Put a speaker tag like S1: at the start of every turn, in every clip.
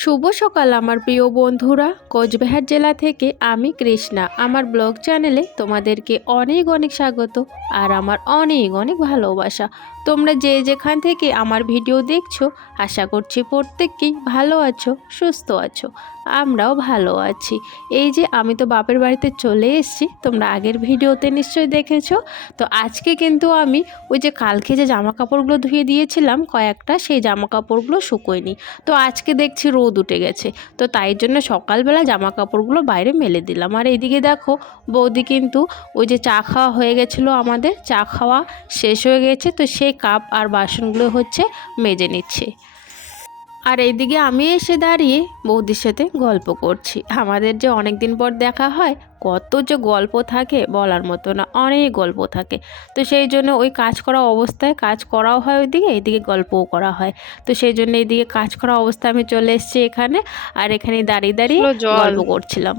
S1: শুভ সকাল আমার প্রিয় বন্ধুরা। কোচবিহার জেলা থেকে আমি কৃষ্ণা। আমার ব্লগ চ্যানেলে তোমাদেরকে অনেক অনেক স্বাগত আর আমার অনেক অনেক ভালোবাসা। তোমরা যে যেখান থেকে আমার ভিডিও দেখছ, আশা করছি প্রত্যেককেই ভালো আছো, সুস্থ আছো, আমরাও ভালো আছি। এই যে আমি তো বাপের বাড়িতে চলে এসেছি, তোমরা আগের ভিডিওতে নিশ্চয়ই দেখেছ। তো আজকে কিন্তু আমি ওই যে কালকে যে জামা কাপড়গুলো ধুয়ে দিয়েছিলাম কয়েকটা, সেই জামা কাপড়গুলো শুকোয়নি। তো আজকে দেখছি রোদ উঠে গেছে। তো তাই জন্য সকালবেলা জামা কাপড়গুলো বাইরে মেলে দিলাম। আর এইদিকে দেখো, বৌদি কিন্তু ওই যে চা খাওয়া হয়ে গেছিল আমাদের, চা খাওয়া শেষ হয়ে গেছে। তো সেই কাপ আর বাসনগুলো হচ্ছে মেজে নিচ্ছে। আর এইদিকে আমি এসে দাঁড়িয়ে বৌদির সাথে গল্প করছি। আমাদের যে অনেক দিন পর দেখা হয় কত যে গল্প থাকে বলার মতো না অনেক গল্প থাকে। তো সেই জন্য ওই কাজ করা অবস্থায় কাজ করাও হয় ওইদিকে এইদিকে গল্পও করা হয়। তো সেই জন্য এইদিকে কাজ করা অবস্থায় আমি চলে এসেছি এখানে আর এখানে দাঁড়িয়ে দাঁড়িয়ে। গল্প করছিলাম।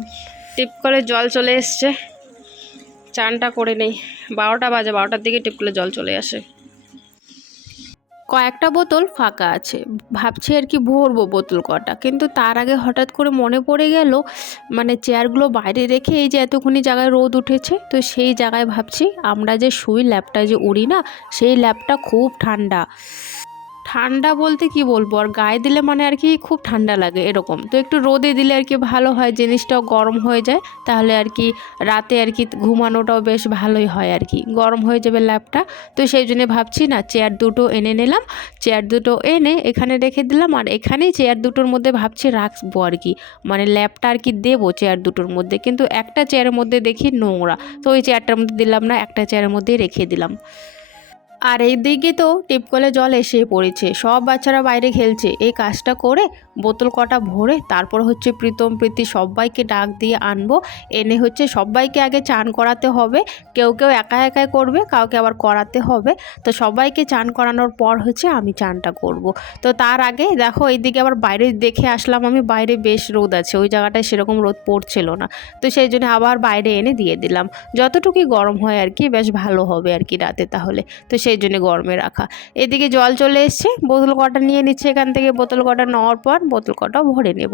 S2: টিপ করে জল চলে এসছে। চানটা করে নেই। বারোটা বাজে বারোটার দিকে টিপ করে জল চলে আসে।
S1: কয়েকটা বোতল ফাঁকা আছে। ভাবছি আর কি ভরবো বোতল কটা। কিন্তু তার আগে হঠাৎ করে মনে পড়ে গেল মানে চেয়ারগুলো বাইরে রেখে এই যে এতক্ষণি জায়গায় রোদ উঠেছে, তো সেই জায়গায় ভাবছি আমরা যে শুই ল্যাপটা যে উড়ি না, সেই ল্যাপটা খুব ঠান্ডা। ঠান্ডা বলতে কি বলব? আর গায়ে দিলে মানে আর কি খুব ঠান্ডা লাগে এরকম। তো একটু রোদে দিলে আর কি ভালো হয়, জিনিসটাও গরম হয়ে যায়, তাহলে আর কি রাতে আর কি ঘুমানোটাও বেশ ভালোই হয় আর কি। গরম হয়ে যাবে ল্যাপটা তো সেই জন্য ভাবছি, না, চেয়ার দুটো এনে নিলাম। চেয়ার দুটো এনে এখানে রেখে দিলাম, আর এখানেই চেয়ার দুটোর মধ্যে ভাবছি রাখব আর কি। মানে ল্যাপটা আর কি দেবো চেয়ার দুটোর মধ্যে, কিন্তু একটা চেয়ারের মধ্যে দেখি নোংরা। তো ওই চেয়ারটার মধ্যে দিলাম না, একটা চেয়ারের মধ্যেই রেখে দিলাম। আর এই দিকে তো টিপকলে জল এসে পড়েছে। সব বাচ্চারা বাইরে খেলছে। এই কাজটা করে বোতল কটা ভরে তারপর হচ্ছে প্রীতম, প্রীতি সবাইকে ডাক দিয়ে আনব। এনে হচ্ছে সবাইকে আগে চান করাতে হবে। কেউ কেউ একা একাই করবে, কাউকে আবার করাতে হবে। তো সবাইকে চান করানোর পর হচ্ছে আমি চানটা করব। তো তার আগে দেখো এইদিকে আবার বাইরে দেখে আসলাম আমি, বাইরে বেশ রোদ আছে। ওই জায়গাটায় সেরকম রোদ পড়ছিল না। তো সেই জন্য আবার বাইরে এনে দিয়ে দিলাম। যতটুকুই গরম হয় আর কি, বেশ ভালো হবে আর কি রাতে তাহলে। তো সেই জন্য গরমে রাখা। এদিকে জল চলে এসছে, বোতল কটা নিয়ে নিচ্ছে এখান থেকে, বোতল কটা নেওয়ার পর বোতল কটাও ভরে নেব।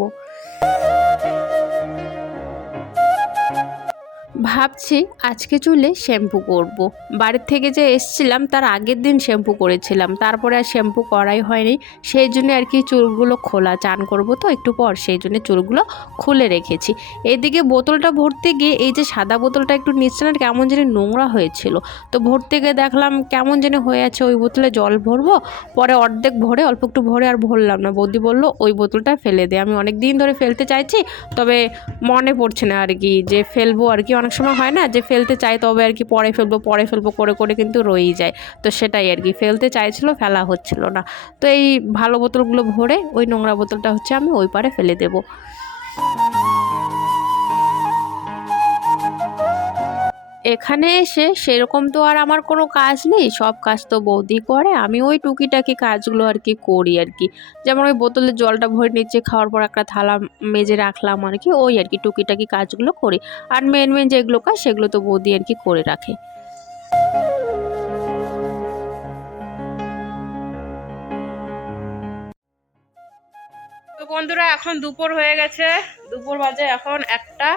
S1: ভাবছি আজকে চুলে শ্যাম্পু করব। বাড়ির থেকে যে এসছিলাম, তার আগের দিন শ্যাম্পু করেছিলাম। তারপরে আর শ্যাম্পু করাই হয়নি। সেই জন্য আর কি চুলগুলো খোলা, চান করব তো একটু পর। সেই জন্য চুলগুলো খুলে রেখেছি। এদিকে বোতলটা ভরতে গিয়ে, এই যে সাদা বোতলটা একটু নিচে না কেমন যেন নোংরা হয়েছিল। তো ভরতে গিয়ে দেখলাম, কেমন যেন হয়ে আছে। ওই বোতলে জল ভরবো, পরে অর্ধেক ভরে, অল্প একটু ভরে আর ভরলাম না। বৌদি বলল, ওই বোতলটা ফেলে দে। আমি অনেক দিন ধরে ফেলতে চাইছি, তবে মনে পড়ছে না আর কি, যে ফেলব আর কি। অনেক সময় হয় না যে ফেলতে চাই তবে আর কি পরে ফেলব পরে ফেলব করে করে কিন্তু রয়েই যায়। তো সেটাই আর কি, ফেলতে চাইছিল, ফেলা হচ্ছিল না। তো এই ভালো বোতলগুলো ভরে ওই নোংরা বোতলটা হচ্ছে আমি ওই পারে ফেলে দেবো। এখানে এসে সেরকম তো আর আমার কোনো কাজ নেই। সব কাজ তো বৌদি করে। আমি ওই টুকিটাকি কাজগুলো আর কি করি আর কি। যেমন ওই বোতলে জলটা ভরে নিচ্ছে খাওয়ার পর একটা থালা মেজে রাখলাম আর কি, ওই আর কি টুকিটাকি কাজগুলো করি। আর মেন মেন যেগুলো কাজ সেগুলো তো বৌদি আর কি করে রাখে।
S2: বন্ধুরা, এখন দুপুর হয়ে গেছে। দুপুর বাজে এখন একটা।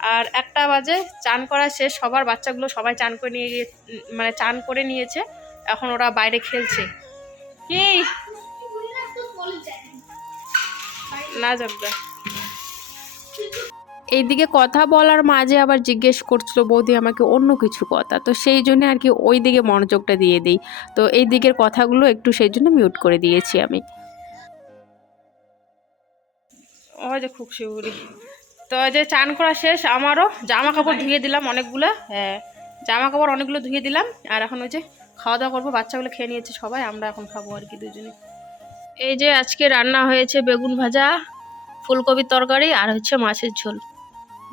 S2: আর একটা বাজে চান করা শেষ সবার বাচ্চাগুলো সবাই চান করে নিয়ে গিয়ে মানে চান করে নিয়েছে এখন ওরা বাইরে খেলছে। কি? না যাবে
S1: এইদিকে কথা বলার মাঝে আবার জিজ্ঞেস করছিল বৌদি আমাকে অন্য কিছু কথা। তো সেই জন্য আর কি ওই দিকে মনোযোগটা দিয়ে দিই। তো এই দিকের কথাগুলো একটু সেই জন্য মিউট করে দিয়েছি আমি।
S2: ওই যে খুব শিউরি। তো যে চান করা শেষ, আমারও জামা কাপড় ধুয়ে দিলাম অনেকগুলো। হ্যাঁ জামা কাপড় অনেকগুলো ধুয়ে দিলাম। আর এখন ওই যে খাওয়া দাওয়া করব, বাচ্চাগুলো খেয়ে নিয়েছে সবাই, আমরা এখন খাব আর কি দুজনে। এই যে আজকে রান্না হয়েছে বেগুন ভাজা, ফুলকপির তরকারি আর হচ্ছে মাছের ঝোল।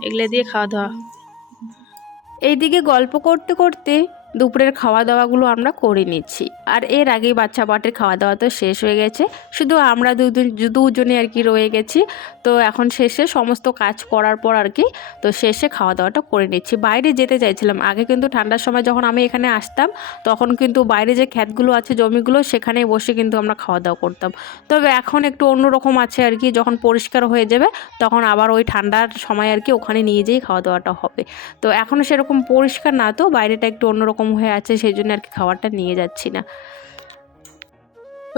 S2: এগুলো দিয়ে খাওয়া দাওয়া।
S1: এইদিকে গল্প করতে করতে দুপুরের খাওয়া দাওয়াগুলো আমরা করে নিচ্ছি। আর এর আগেই বাচ্চা পাটির খাওয়া দাওয়া তো শেষ হয়ে গেছে। শুধু আমরা দুজন, দুজনে আর কি রয়ে গেছি। তো এখন শেষে সমস্ত কাজ করার পর আর কি, তো শেষে খাওয়া দাওয়াটা করে নিচ্ছি। বাইরে যেতে চাইছিলাম। আগে কিন্তু ঠান্ডার সময় যখন আমি এখানে আসতাম, তখন কিন্তু বাইরে যে ক্ষেতগুলো আছে, জমিগুলো সেখানে বসে কিন্তু আমরা খাওয়া দাওয়া করতাম। তবে এখন একটু অন্যরকম আছে আর কি। যখন পরিষ্কার হয়ে যাবে, তখন আবার ওই ঠান্ডার সময় আর কি ওখানে নিয়ে যেয়েই খাওয়া দাওয়াটা হবে। তো এখনও সেরকম পরিষ্কার না তো, বাইরেটা একটু অন্যরকম হয়ে আছে, সেই জন্য আর কি খাবারটা নিয়ে যাচ্ছি না।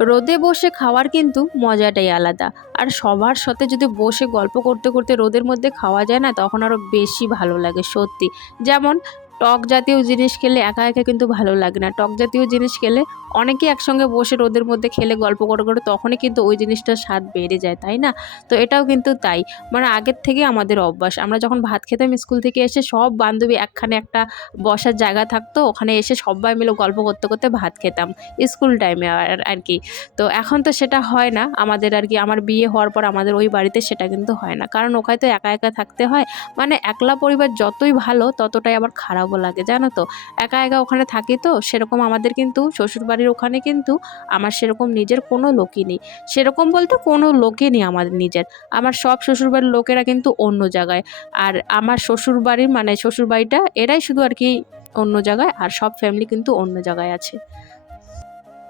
S1: রোদে বসে খাওয়ার কিন্তু মজাটাই আলাদা। আর সবার সাথে যদি বসে গল্প করতে করতে রোদের মধ্যে খাওয়া যায় না, তখন আরও বেশি ভালো লাগে, সত্যি। যেমন টক জাতীয় জিনিস খেলে একা একা কিন্তু ভালো লাগে না। টক জাতীয় জিনিস খেলে অনেকে একসঙ্গে বসে রোদের মধ্যে খেলে গল্প করে করে তখনই কিন্তু ওই জিনিসটার স্বাদ বেড়ে যায়, তাই না? তো এটাও কিন্তু তাই। মানে আগের থেকে আমাদের অভ্যাস। আমরা যখন ভাত খেতাম স্কুল থেকে এসে সব বান্ধবী একখানে একটা বসার জায়গা থাকতো, ওখানে এসে সবাই মিলে গল্প করতে করতে ভাত খেতাম, স্কুল টাইমে আর কি। তো এখন তো সেটা হয় না। আমাদের আর কি, আমার বিয়ে হওয়ার পর আমাদের ওই বাড়িতে সেটা কিন্তু হয় না। কারণ ওখানে তো একা একা থাকতে হয়। মানে একলা পরিবার যতই ভালো, ততটাই আবার খারাপও লাগে, জানো তো? একা একা ওখানে থাকি তো, সেরকম আমাদের কিন্তু শ্বশুরবাড়ির ওখানে কিন্তু আমার সেরকম নিজের কোনো লোকই নেই। সেরকম বলতে কোনো লোকই নেই আমাদের নিজের। আমার সব শ্বশুরবাড়ির লোকেরা কিন্তু অন্য জায়গায়। আর আমার শ্বশুরবাড়ির মানে শ্বশুরবাড়িটা, এরাই শুধু আর কি অন্য জায়গায়, আর সব ফ্যামিলি কিন্তু অন্য জায়গায় আছে।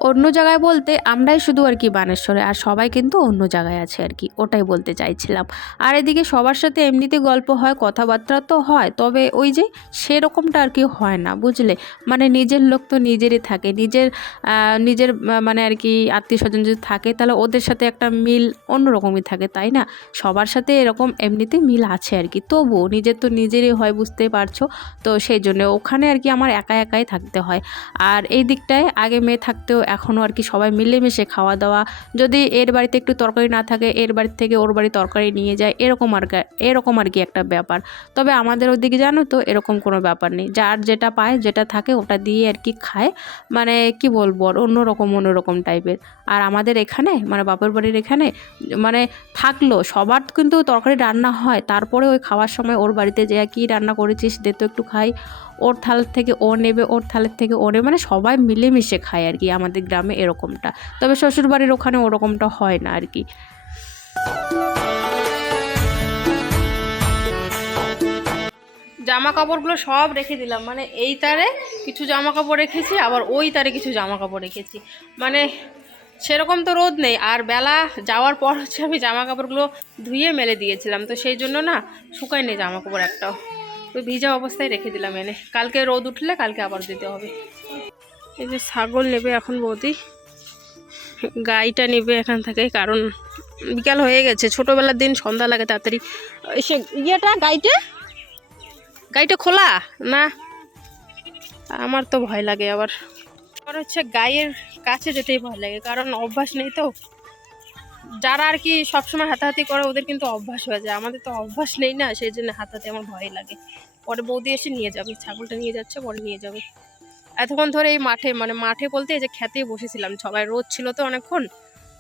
S1: অন্য জায়গায় বলতে আমরাই শুধু আর কি বানেশ্বরে, আর সবাই কিন্তু অন্য জায়গায় আছে আর কি, ওটাই বলতে চাইছিলাম। আর এদিকে সবার সাথে এমনিতে গল্প হয়, কথাবার্তা তো হয়, তবে ওই যে সেরকমটা আর কি হয় না, বুঝলে? মানে নিজের লোক তো নিজেরই থাকে, নিজের নিজের মানে আর কি আত্মীয় স্বজন যদি থাকে, তাহলে ওদের সাথে একটা মিল অন্যরকমই থাকে, তাই না? সবার সাথে এরকম এমনিতে মিল আছে আর কি, তবুও নিজের তো নিজেরই হয় বুঝতেই পারছ? তো সেই জন্য ওখানে আর কি আমার একা একাই থাকতে হয়। আর এই দিকটায় আগে মেয়ে থাকতেও এখনও আর কি সবাই মিলেমিশে খাওয়া দাওয়া। যদি এর বাড়িতে একটু তরকারি না থাকে, এর বাড়ি থেকে ওর বাড়ি তরকারি নিয়ে যায়, এরকম আর এরকম আর কি একটা ব্যাপার। তবে আমাদের ওদিকে জানো তো, এরকম কোনো ব্যাপার নেই। যার যেটা পায়, যেটা থাকে, ওটা দিয়ে আর কি খায়। মানে কি বলব, আর অন্যরকম অন্যরকম টাইপের। আর আমাদের এখানে মানে বাপের বাড়ির এখানে মানে থাকল, সবার কিন্তু তরকারি রান্না হয়। তারপরে ওই খাওয়ার সময় ওর বাড়িতে যে কী রান্না করেছিস, দে তো একটু খাই। ওর থালের থেকে ও নেবে, ওর থালের থেকে ও নেবে মানে সবাই মিলেমিশে খায় আর কি আমাদের গ্রামে এরকমটা। তবে শ্বশুরবাড়ির ওখানে ওরকমটা হয় না আর কি।
S2: জামা কাপড়গুলো সব রেখে দিলাম। মানে এই তারে কিছু জামা কাপড় রেখেছি, আবার ওই তারে কিছু জামা কাপড় রেখেছি। মানে সেরকম তো রোদ নেই, আর বেলা যাওয়ার পর হচ্ছে আমি জামা কাপড়গুলো ধুয়ে মেলে দিয়েছিলাম। তো সেই জন্য না শুকায়নি জামা কাপড় একটাও। তো ভিজা অবস্থায় রেখে দিলাম এনে। কালকে রোদ উঠলে কালকে আবার দিতে হবে। এই যে ছাগল নেবে এখন বৌদি। গাইটা নেবে এখান থেকে, কারণ বিকাল হয়ে গেছে, ছোটোবেলার দিন সন্ধ্যা লাগে তাড়াতাড়ি। এসে ইয়েটা, গাইটা? গাড়িটা খোলা? না। আমার তো ভয় লাগে আবার। আমার হচ্ছে গায়ের কাছে যেতেই ভয় লাগে, কারণ অভ্যাস নেই তো। যারা আর কি সবসময় হাতাহাতি করে, ওদের কিন্তু অভ্যাস হয়ে যায়। আমাদের তো অভ্যাস নেই না, সেই জন্য হাতাহাতি আমার ভয় লাগে। পরে বৌদি এসে নিয়ে যাবে, ছাগলটা নিয়ে যাচ্ছে, পরে নিয়ে যাবে। এতক্ষণ ধরে এই মাঠে মানে মাঠে বলতে এই যে খেতে বসেছিলাম, সবাই রোদ ছিল তো অনেকক্ষণ,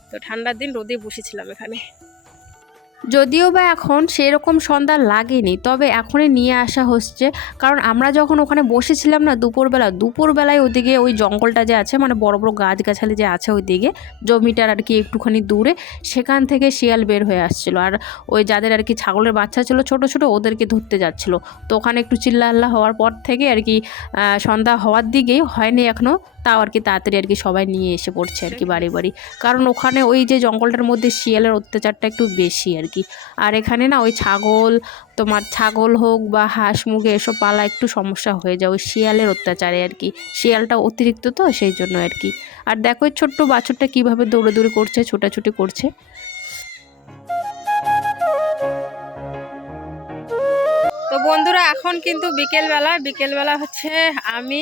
S2: তো ঠান্ডার দিন রোদে বসেছিলাম এখানে।
S1: যদিও বা এখন সেরকম সন্ধ্যা লাগেনি, তবে এখনই নিয়ে আসা হচ্ছে। কারণ আমরা যখন ওখানে বসেছিলাম না দুপুরবেলা, দুপুরবেলায় ওদিকে ওই জঙ্গলটা যে আছে মানে বড় বড় গাছগাছালি যে আছে ওইদিকে, জমিটার আর কি একটুখানি দূরে, সেখান থেকে শিয়াল বের হয়ে আসছিল। আর ওই যাদের আর কি ছাগলের বাচ্চা ছিল, ছোট ছোট ওদেরকে ধরতে যাচ্ছিল। তো ওখানে একটু চিল্লা হওয়ার পর থেকে আর কি সন্ধ্যা হওয়ার দিকেই হয়নি এখনও তাও আর কি তাড়াতাড়ি আর কি সবাই নিয়ে এসে পড়ছে আর কি বাড়ি বাড়ি। কারণ ওখানে ওই যে জঙ্গলটার মধ্যে শিয়ালের অত্যাচারটা একটু বেশি আর কি আর এখানে না ওই ছাগল তোমার ছাগল হোক বা হাঁস মুরগি এসব পালা একটু সমস্যা হয়ে যায় ওই শিয়ালের অত্যাচারে আর কি শিয়ালটা অতিরিক্ত তো সেই জন্য আর কি আর দেখো ওই ছোট্ট বাছুরটা কীভাবে দৌড়ে দৌড়ে করছে ছোটাছুটি করছে।
S2: তো বন্ধুরা এখন কিন্তু বিকেলবেলা বিকেলবেলা হচ্ছে আমি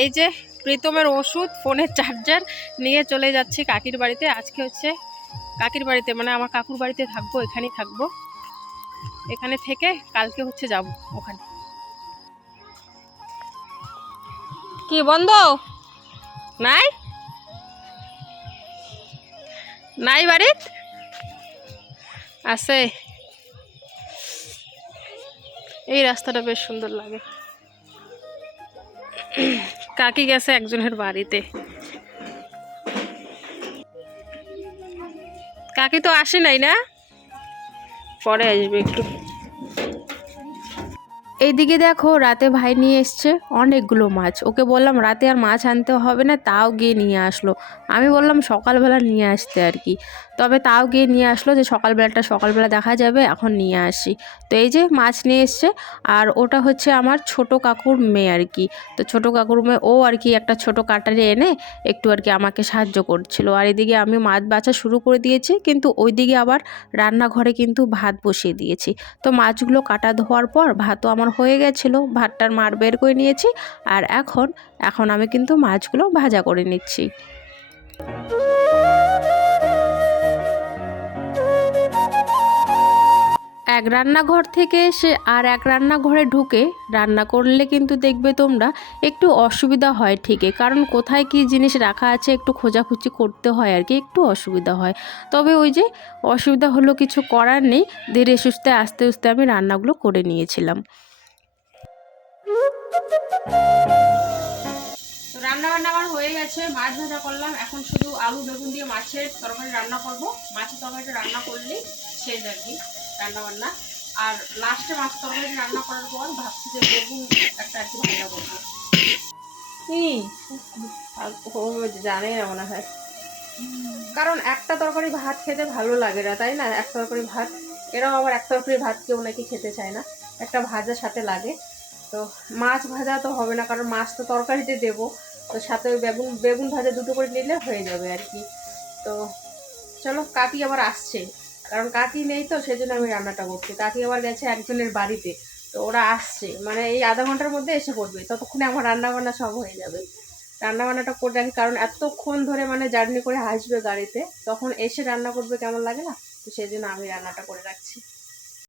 S2: এই যে প্রীতমের ওষুধ ফোনের চার্জার নিয়ে চলে যাচ্ছি কাকির বাড়িতে। আজকে হচ্ছে কাকির বাড়িতে মানে আমার কাকুর বাড়িতে থাকব, এখানেই থাকব। এখানে থেকে কালকে হচ্ছে যাব ওখানে। কি বন্ধ? নাই? নাই বাড়িত? আছে। এই রাস্তাটা বেশ সুন্দর লাগে। কাকি গেছে একজনের বাড়িতে। কাকি তো আসে নাই না? পরে আসবে একটু।
S1: এইদিকে দেখো, রাতে ভাই নিয়ে এসছে অনেকগুলো মাছ। ওকে বললাম, রাতে আর মাছ আনতে হবে না, তাও গিয়ে নিয়ে আসলো। আমি বললাম, সকালবেলা নিয়ে আসতে আর কি। তবে তাও গিয়ে নিয়ে আসলো যে, সকালবেলাটা, সকালবেলা দেখা যাবে, এখন নিয়ে আসি। তো এই যে মাছ নিয়ে এসছে, আর ওটা হচ্ছে আমার ছোট কাকুর মেয়ে আর কি। তো ছোট কাকুর মেয়ে, ও আর কি একটা ছোট কাটারে এনে একটু আর কি আমাকে সাহায্য করছিল। আর এদিকে আমি মাছ বাছা শুরু করে দিয়েছি, কিন্তু ওইদিকে আবার রান্নাঘরে কিন্তু ভাত বসিয়ে দিয়েছি। তো মাছগুলো কাটা ধোয়ার পর ভাতও আমার হয়ে গেছিল। ভাতটার মার বের করে নিয়েছি আর এখন এখন আমি কিন্তু মাছগুলো ভাজা করে নিচ্ছি। এক রান্নাঘর থেকে এসে আর এক রান্নাঘরে ঢুকে রান্না করলে কিন্তু দেখবে তোমরা একটু অসুবিধা হয় ঠিকই, কারণ কোথায় কি জিনিস রাখা আছে একটু খোঁজাখুঁজি করতে হয় আর কি, একটু অসুবিধা হয়। তবে ওই যে অসুবিধা হলো কিছু করার নেই, ধীরে সুস্থে আস্তে আস্তে আমি রান্নাগুলো করে নিয়েছিলাম।
S2: তো রান্না বান্না আমার হয়ে গেছে, মাছ ভাজা করলাম। এখন শুধু আলু, বেগুন দিয়ে মাছের তরকারি রান্না করব। মাছের তরকারিটা রান্না করলেই শেষ আর কি রান্না বান্না আর লাস্টে মাছ তরকারি রান্না করার পর ভাবছি যে বেগুন একটা আর কি ভাজা করব। জানে না মনে হয়। কারণ একটা তরকারি ভাত খেতে ভালো লাগে না, তাই না? এক তরকারি ভাত এরাও আবার এক তরকারি ভাত কেউ নাকি খেতে চায় না। একটা ভাজা সাথে লাগে। তো মাছ ভাজা তো হবে না, কারণ মাছ তো তরকারিতে দেবো। তো সাথে ওই বেগুন বেগুন ভাজা দুটো করে নিলে হয়ে যাবে আর কি। তো চলো, কাকি আবার আসছে। কারণ কাকি নেই তো সেই জন্য আমি রান্নাটা করছি। কাকি আবার গেছে একজনের বাড়িতে। তো ওরা আসছে। মানে এই আধা ঘণ্টার মধ্যে এসে পড়বে ততক্ষণে আমার রান্নাবান্না সব হয়ে যাবে। রান্নাবান্নাটা করে রাখি কারণ এতক্ষণ ধরে মানে জার্নি করে আসবে গাড়িতে, তখন এসে রান্না করবে কেমন লাগে না? তো সেই জন্য আমি রান্নাটা করে রাখছি।